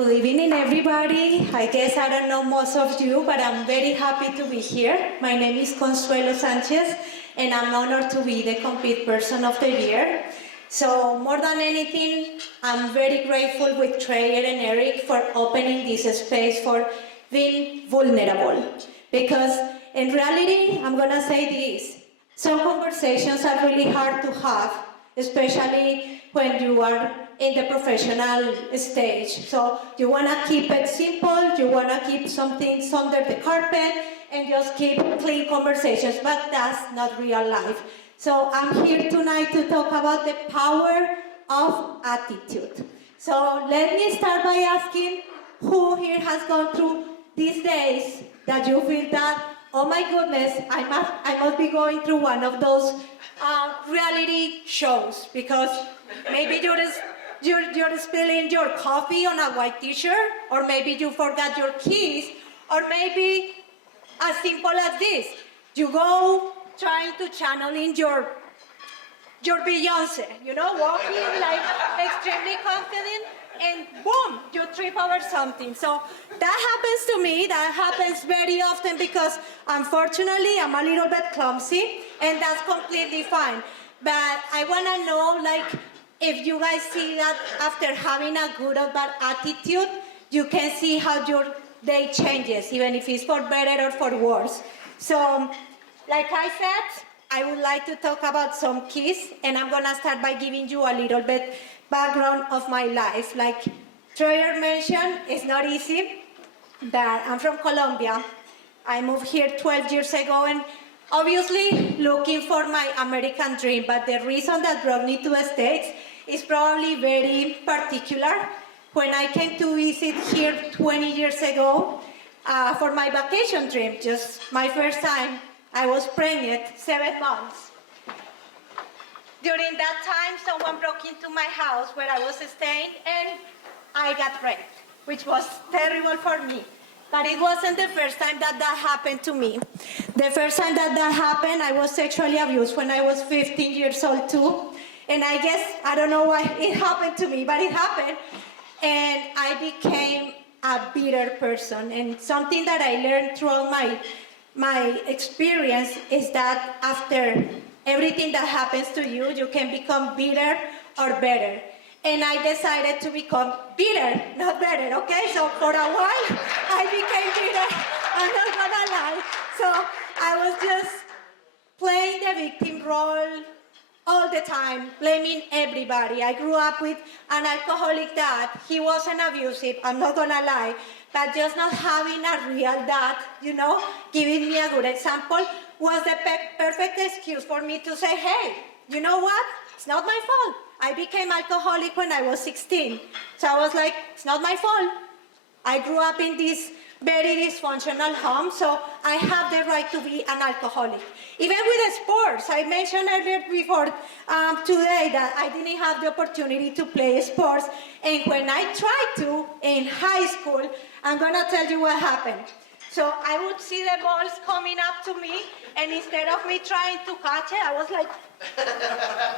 Good evening, everybody. I guess I don't know most of you, but I'm very happy to be here. My name is Consuelo Sanchez, and I'm honored to be the Complete Person of the Year. So more than anything, I'm very grateful with Treyer and Eric for opening this space for being vulnerable. Because in reality, I'm gonna say this, some conversations are really hard to have, especially when you are in the professional stage. So you wanna keep it simple, you wanna keep some things under the carpet, and just keep clean conversations, but that's not real life. So I'm here tonight to talk about the power of attitude. So let me start by asking who here has gone through these days that you feel that, oh my goodness, I must be going through one of those reality shows, because maybe you're spilling your coffee on a white t-shirt, or maybe you forgot your keys, or maybe as simple as this, you go trying to channel in your Beyonce, walking like extremely confident, and boom, you trip over something. So that happens to me, that happens very often because unfortunately I'm a little bit clumsy, and that's completely fine. But I wanna know, if you guys see that after having a good or bad attitude, you can see how your day changes, even if it's for better or for worse. So, like I said, I would like to talk about some keys, and I'm gonna start by giving you a little bit background of my life. Like Troyer mentioned, it's not easy, but I'm from Colombia. I moved here 12 years ago, and obviously looking for my American dream, but the reason that brought me to the States is probably very particular. When I came to visit here 20 years ago for my vacation trip, just my first time, I was pregnant, 7 months. During that time, someone broke into my house where I was staying, and I got raped, which was terrible for me. But it wasn't the first time that happened to me. The first time that happened, I was sexually abused when I was 15 years old too. And I guess, I don't know why it happened to me, but it happened. And I became a bitter person. And something that I learned throughout my experience is that after everything that happens to you, you can become bitter or better. And I decided to become bitter, not better, okay? So for a while, I became bitter, I'm not gonna lie. So I was just playing the victim role all the time, blaming everybody. I grew up with an alcoholic dad. He wasn't abusive, I'm not gonna lie, but just not having a real dad, giving me a good example, was the perfect excuse for me to say, hey, you know what? It's not my fault. I became alcoholic when I was 16. So I was like, it's not my fault. I grew up in this very dysfunctional home, so I have the right to be an alcoholic. Even with sports, I mentioned earlier before today that I didn't have the opportunity to play sports, and when I tried to in high school, I'm gonna tell you what happened. So I would see the balls coming up to me, and instead of me trying to catch it, I was like,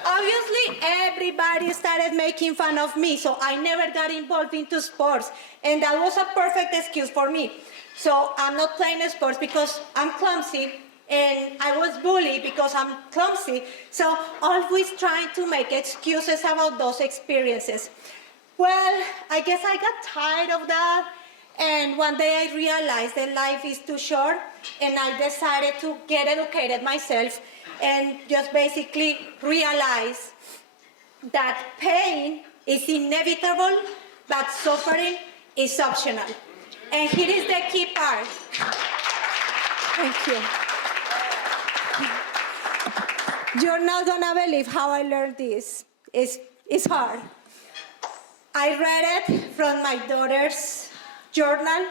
obviously everybody started making fun of me, so I never got involved into sports, and that was a perfect excuse for me. So I'm not playing sports because I'm clumsy, and I was bullied because I'm clumsy, so always trying to make excuses about those experiences. Well, I guess I got tired of that. And one day I realized that life is too short, and I decided to get educated myself and just basically realize that pain is inevitable, but suffering is optional. And here is the key part. Thank you. You're not gonna believe how I learned this. It's hard. I read it from my daughter's journal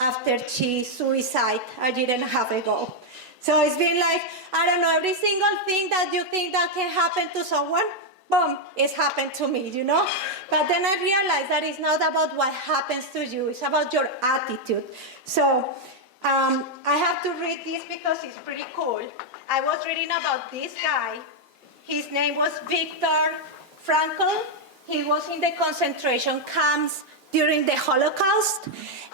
after she suicided a year and a half ago. So it's been like, I don't know, every single thing that you think that can happen to someone, boom, it's happened to me, But then I realized that it's not about what happens to you, it's about your attitude. So I have to read this because it's pretty cool. I was reading about this guy. His name was Viktor Frankl. He was in the concentration camps during the Holocaust.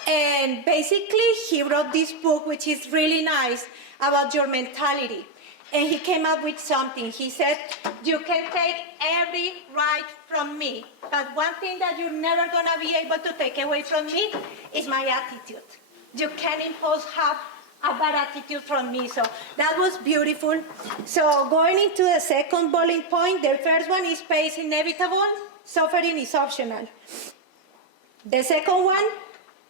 And basically, he wrote this book, which is really nice, about your mentality. And he came up with something. He said, you can take every right from me, but one thing that you're never going to be able to take away from me is my attitude. You can't have a bad attitude from me. So that was beautiful. So going into the second bullet point, the first one is pain is inevitable, suffering is optional. The second one,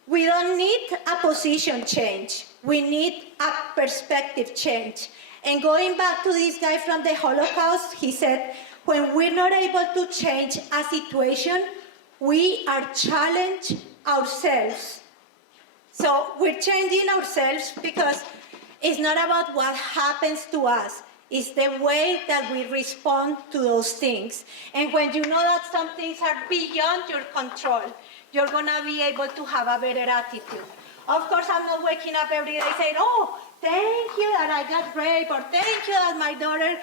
we don't need a position change. We need a perspective change. And going back to this guy from the Holocaust, he said, when we're not able to change a situation, we are challenged ourselves. So we're changing ourselves because it's not about what happens to us. It's the way that we respond to those things. And when you know that some things are beyond your control, you're going to be able to have a better attitude. Of course, I'm not waking up every day saying, oh, thank you that I got raped, or thank you that my daughter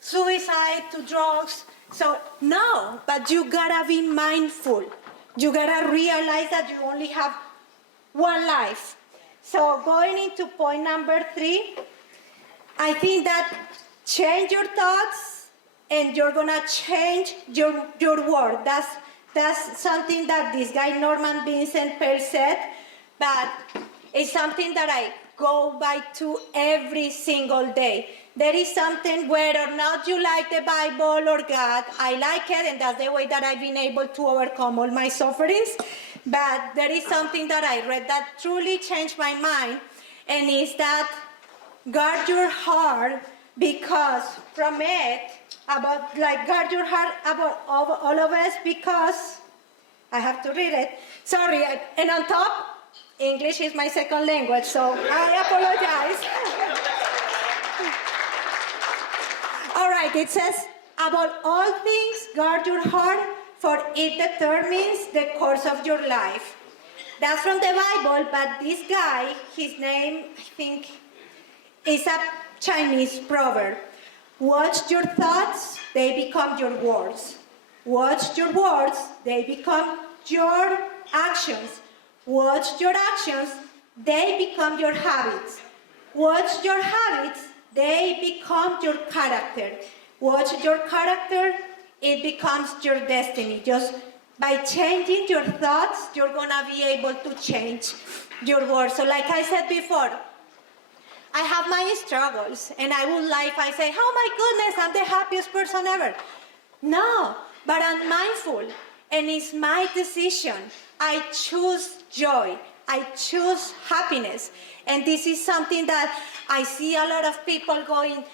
suicide to drugs. So, no, but you gotta be mindful. You gotta realize that you only have one life. So, going into point number 3, I think that change your thoughts and you're gonna change your world. That's something that this guy Norman Vincent Peale said, but it's something that I go by to every single day. There is something, whether or not you like the Bible or God, I like it, and that's the way that I've been able to overcome all my sufferings. But there is something that I read that truly changed my mind, and it's that guard your heart, because from it, guard your heart about all of us, because, I have to read it, sorry, and on top, English is my second language, so I apologize. All right, it says, about all things, guard your heart, for it determines the course of your life. That's from the Bible, but this guy, his name, I think, is a Chinese proverb. Watch your thoughts, they become your words. Watch your words, they become your actions. Watch your actions, they become your habits. Watch your habits, they become your character. Watch your character, it becomes your destiny. Just by changing your thoughts, you're gonna be able to change your world. So like I said before, I have my struggles, and I say, oh my goodness, I'm the happiest person ever. No, but I'm mindful, and it's my decision. I choose joy. I choose happiness. And this is something that I see a lot of people going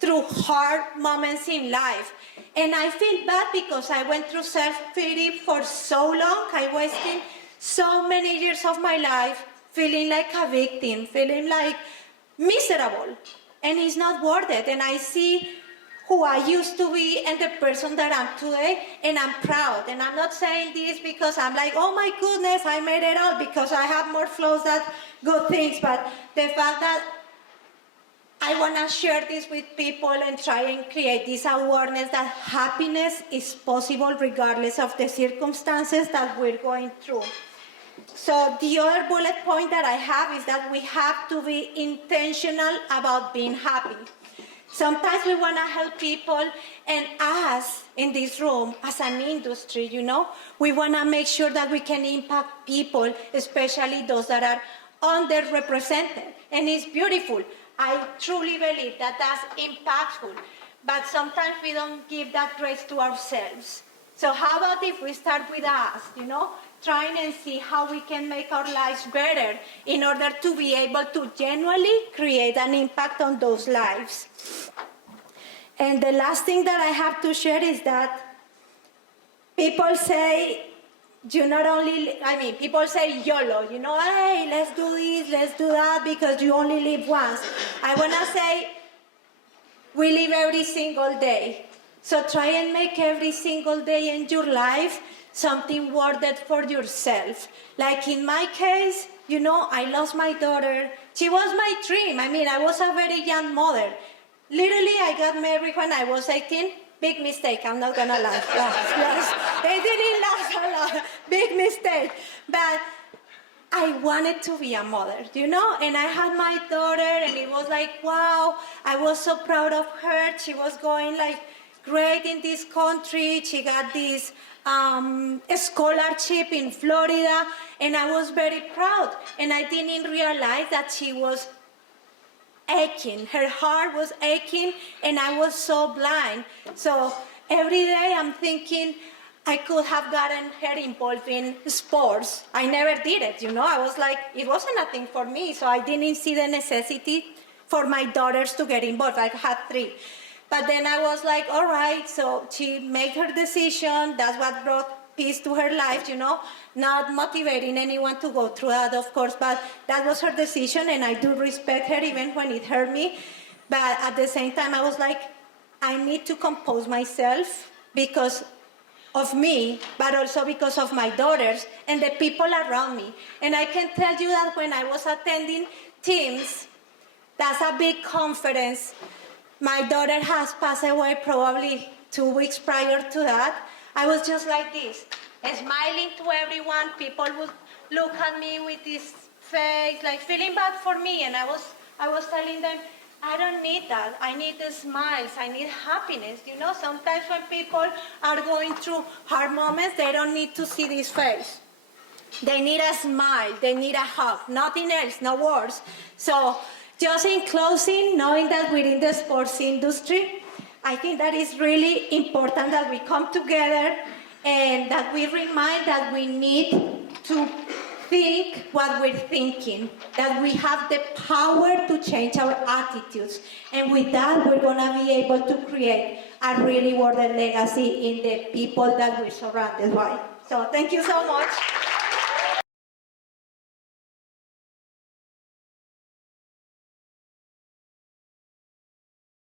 through hard moments in life. And I feel bad because I went through self-pity for so long. I wasted so many years of my life feeling like a victim, feeling like miserable. And it's not worth it. And I see who I used to be and the person that I'm today, and I'm proud. And I'm not saying this because I'm like, oh my goodness, I made it out, because I have more flaws than good things. But the fact that I want to share this with people and try and create this awareness that happiness is possible regardless of the circumstances that we're going through. So the other bullet point that I have is that we have to be intentional about being happy. Sometimes we want to help people, and us in this room, as an industry, we want to make sure that we can impact people, especially those that are underrepresented. And it's beautiful. I truly believe that that's impactful. But sometimes we don't give that grace to ourselves. So how about if we start with us, trying and see how we can make our lives better in order to be able to genuinely create an impact on those lives. And the last thing that I have to share is that people say, people say YOLO, hey, let's do this, let's do that, because you only live once. I want to say, we live every single day. So try and make every single day in your life something worth it for yourself. Like in my case, I lost my daughter. She was my dream. I was a very young mother. Literally, I got married when I was 18. Big mistake, I'm not gonna lie. Yes. It didn't last a lot. Big mistake. But I wanted to be a mother, you know? And I had my daughter, and it was like, wow, I was so proud of her. She was going like great in this country. She got this scholarship in Florida, and I was very proud. And I didn't realize that she was aching. Her heart was aching, and I was so blind. So every day I'm thinking, I could have gotten her involved in sports. I never did it, you know. I was like, it wasn't a thing for me, so I didn't see the necessity for my daughters to get involved. I had 3. But then I was like, all right, so she made her decision. That's what brought peace to her life, you know. Not motivating anyone to go through that, of course, but that was her decision, and I do respect her even when it hurt me. But at the same time, I was like, I need to compose myself because of me, but also because of my daughters and the people around me. And I can tell you that when I was attending teams, that's a big conference. My daughter has passed away probably 2 weeks prior to that. I was just like this, smiling to everyone. People would look at me with this face, like feeling bad for me. And I was telling them, I don't need that. I need the smiles. I need happiness. You know, sometimes when people are going through hard moments, they don't need to see this face. They need a smile. They need a hug. Nothing else, no words. So just in closing, knowing that we're in the sports industry, I think that it's really important that we come together and that we remind that we need to think what we're thinking, that we have the power to change our attitudes. And with that, we're going to be able to create a really worthy legacy in the people that we're surrounded by. So thank you so much.